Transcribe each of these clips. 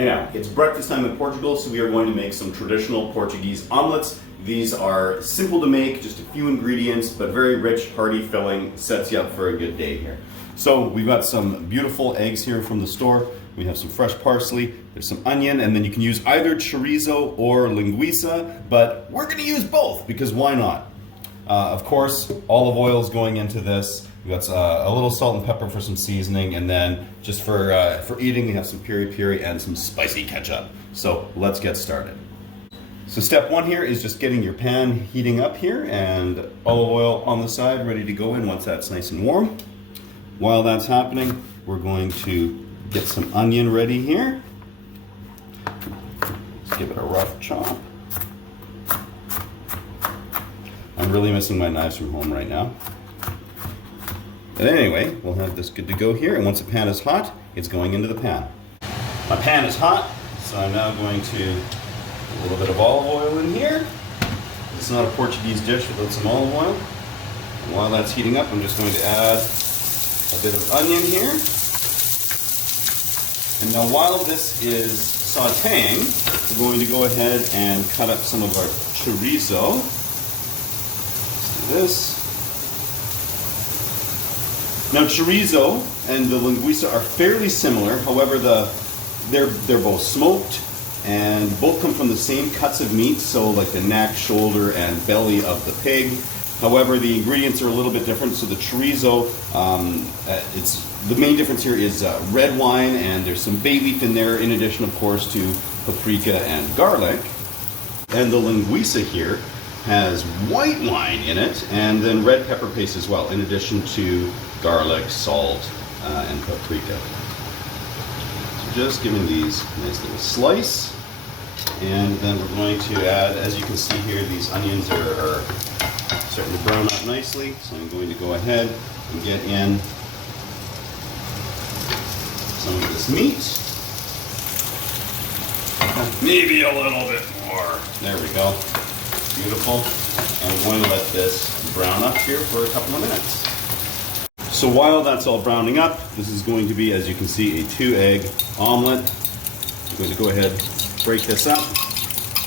Anyhow, it's breakfast time in Portugal, so we are going to make some traditional Portuguese omelets. These are simple to make, just a few ingredients, but very rich, hearty, filling, sets you up for a good day here. So we've got some beautiful eggs here from the store. We have some fresh parsley, there's some onion, and then you can use either chorizo or linguiça, but we're gonna use both because why not? Of course, olive oil is going into this. We got a little salt and pepper for some seasoning, and then just for eating, we have some piri and some spicy ketchup. So let's get started. So step one here is just getting your pan heating up here, and olive oil on the side ready to go in once that's nice and warm. While that's happening, we're going to get some onion ready here. Let's give it a rough chop. I'm really missing my knives from home right now. But anyway, we'll have this good to go here, and once the pan is hot, it's going into the pan. My pan is hot, so I'm now going to put a little bit of olive oil in here. It's not a Portuguese dish without some olive oil. And while that's heating up, I'm just going to add a bit of onion here. And now while this is sauteing, we're going to go ahead and cut up some of our chorizo. Let's do this. Now chorizo and the linguiça are fairly similar, however they're both smoked and both come from the same cuts of meat, so like the neck, shoulder, and belly of the pig. However, the ingredients are a little bit different, so the chorizo, the main difference here is red wine, and there's some bay leaf in there, in addition of course to paprika and garlic. And the linguiça here has white wine in it, and then red pepper paste as well, in addition to garlic, salt, and paprika. So just giving these a nice little slice, and then we're going to add, as you can see here, these onions are starting to brown up nicely, so I'm going to go ahead and get in some of this meat. Maybe a little bit more. There we go. Beautiful. And we're going to let this brown up here for a couple of minutes. So while that's all browning up, this is going to be, as you can see, a 2-egg omelet. I'm going to go ahead and break this up.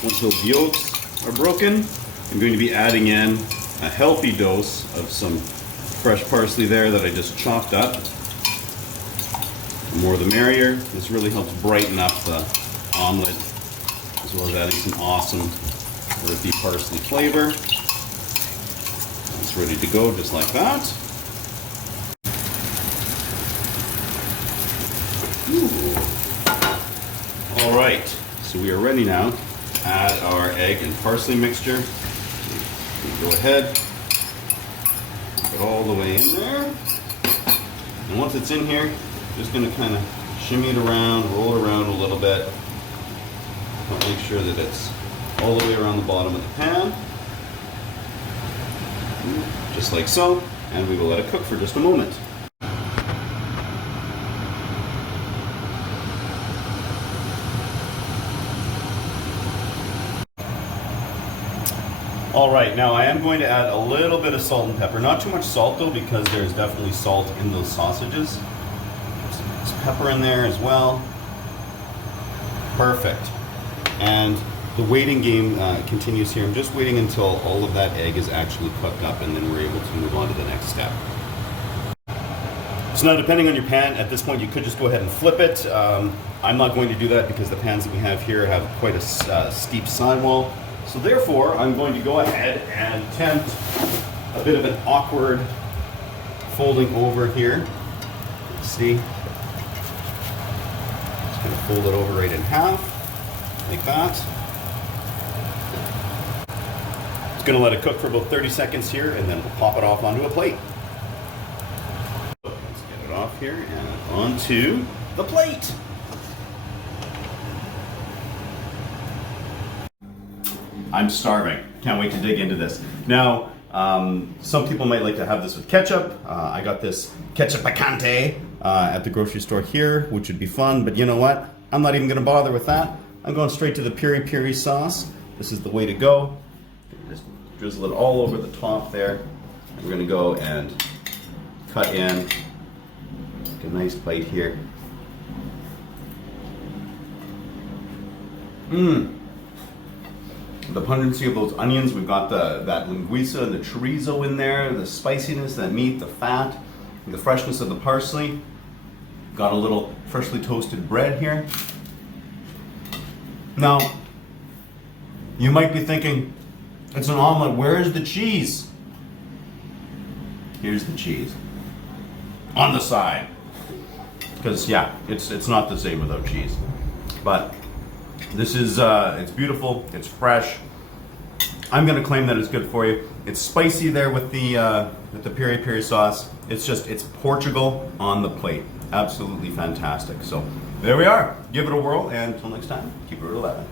Once those yolks are broken, I'm going to be adding in a healthy dose of some fresh parsley there that I just chopped up. The more the merrier. This really helps brighten up the omelet, as well as adding some awesome earthy parsley flavor. It's ready to go just like that. Ooh. All right, so we are ready now to add our egg and parsley mixture. Go ahead, put it all the way in there. And once it's in here, I'm just going to kind of shimmy it around, roll it around a little bit. Make sure that it's all the way around the bottom of the pan. Just like so. And we will let it cook for just a moment. Alright, now I am going to add a little bit of salt and pepper. Not too much salt though, because there's definitely salt in those sausages. There's pepper in there as well. Perfect. And the waiting game continues here. I'm just waiting until all of that egg is actually cooked up, and then we're able to move on to the next step. So now, depending on your pan, at this point you could just go ahead and flip it. I'm not going to do that because the pans that we have here have quite a steep sidewall. So therefore, I'm going to go ahead and attempt a bit of an awkward folding over here. Let's see. Just going to fold it over right in half, like that. Just going to let it cook for about 30 seconds here, and then we'll pop it off onto a plate. Let's get it off here and onto the plate. I'm starving. Can't wait to dig into this. Now, some people might like to have this with ketchup. I got this ketchup picante at the grocery store here, which would be fun, but you know what? I'm not even gonna bother with that. I'm going straight to the piri sauce. This is the way to go. Just drizzle it all over the top there. And we're gonna go and cut in a nice bite here. The pungency of those onions. We've got that linguiça and the chorizo in there, the spiciness, that meat, the fat, the freshness of the parsley. Got a little freshly toasted bread here. Now, you might be thinking, it's an omelet, where is the cheese? Here's the cheese. On the side. Because yeah, it's not the same without cheese. But this is, it's beautiful, it's fresh. I'm gonna claim that it's good for you. It's spicy there with the peri peri sauce. It's Portugal on the plate. Absolutely fantastic. So there we are. Give it a whirl, and until next time, keep it at 11.